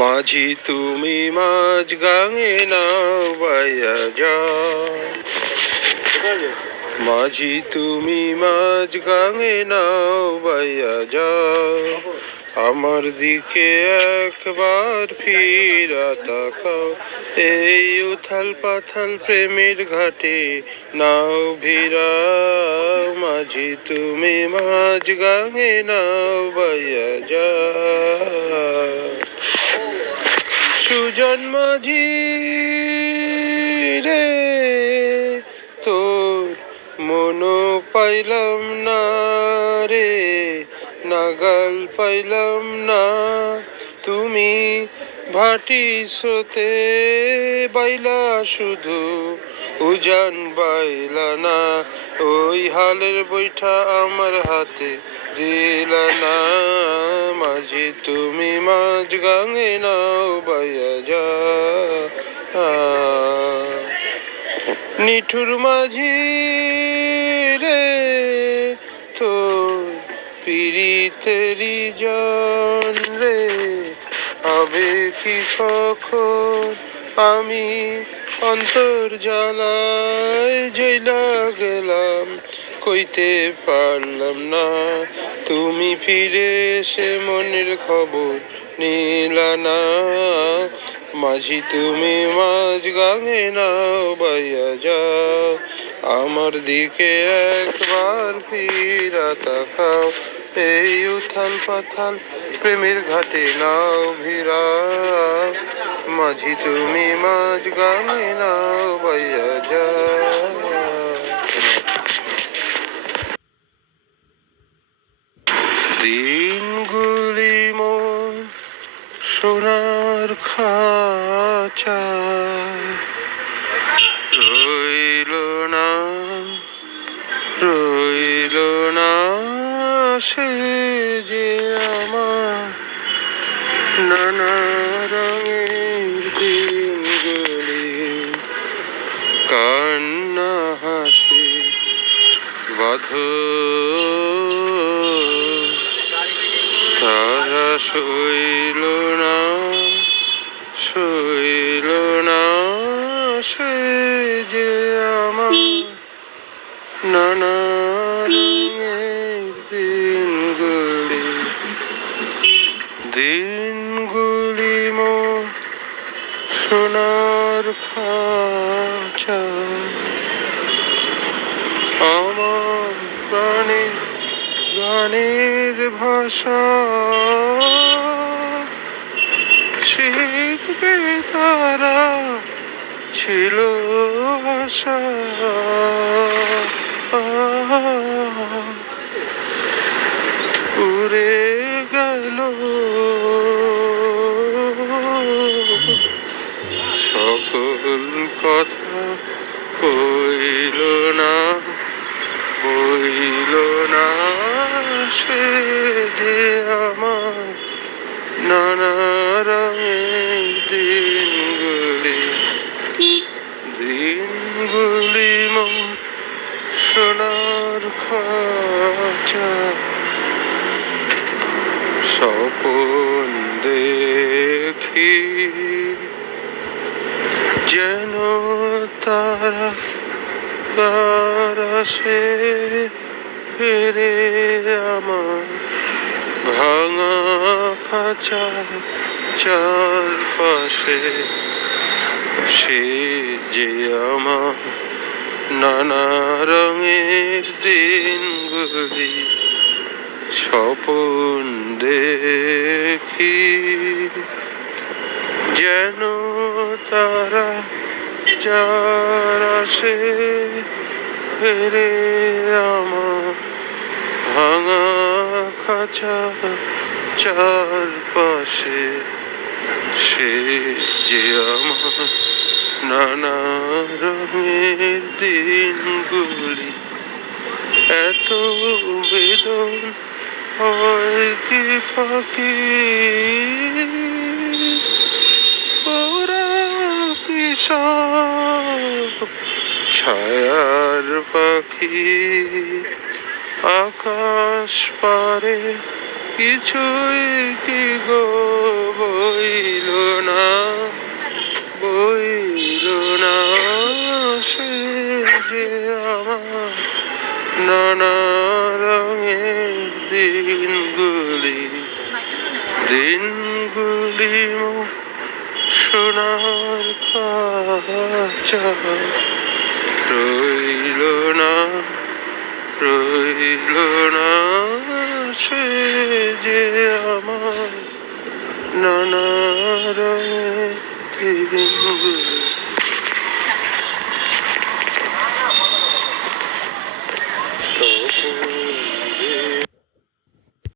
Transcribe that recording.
মাঝি তুমি মাঝ গাঙে নাও বাইয়া যাও, মাঝি তুমি মাঝ গাঙে নাও বাইয়া যাও, আমার দিকে একবার ফিরা তাকাও, এই উথাল পাথাল প্রেমের ঘাটে নাও ভিড়া, মাঝি তুমি মাঝ গাঙে নাও বাইয়া যাও। সুজন মাঝি রে তোর মনো পাইলাম না রে, নাগাল পাইলাম না, তুমি ভাটি স্রোতে বাইলা শুধু উজান বাইলা না, ওই হালের বৈঠা আমার হাতে দিলা না, মাঝি তুমি মাঝ গাঙে নাও বাইয়া যা। নিঠুর মাঝি রে তোর পিরিতেরি জন রে, হবে কি কখন আমি অন্তর জ্বালায় জ্বলা গেলাম, কইতে পারলাম না, তুমি ফিরে এসে মনের খবর নিলা না, মাঝি তুমি মাঝ গাঙে নাও বাইয়া যাও, আমার দিকে একবার ফিরা তাকাও, এই উথাল পাথাল প্রেমের ঘাটে নাও ভিড়া, মাঝি তুমি মাঝ গাঙে নাও বাইয়া যাও। দিনগুলি মন সোনার খাঁচা রইল না, রইল না সে যে আমার, নানা রঙের দিনগুলি কান্না হাসি বাঁধন, তারা সইল না, সইল না সে যে আমার, নানা রঙের দিনগুলি, দিনগুলি মোর সোনার খাঁচা, আমার প্রাণে গানের ভাষা শিখবে তারা ছিল আশা, উড়ে গেল সকল কথা, কইল না, বইল না সে যে আমার, নানা রঙের দিনগুলি, দিনগুলি মোর সোনার খাঁচা, স্বপন দেখি যেন তারা তারা সে ফেরে আমার, ভাঙা খাঁচা চারপাশে সে যে আমার, নানা রঙের দিনগুলি স্বপন দেখি যেন তারা যারা সে ফেরে আমার, ভাঙা খাঁচা চারপাশে সে যে আমার, নানা রঙের দিনগুলি, এত বেদন হয় কি ফাঁকি, ওরা কি সব ছায়ার পাখি, আকাশ পারে কিছুই কি গো বইল নানা রঙের দিনগুলি দিনগুলি সোনার খাঁচা রইল না রইল না সে যে আমার নানা রঙের দিন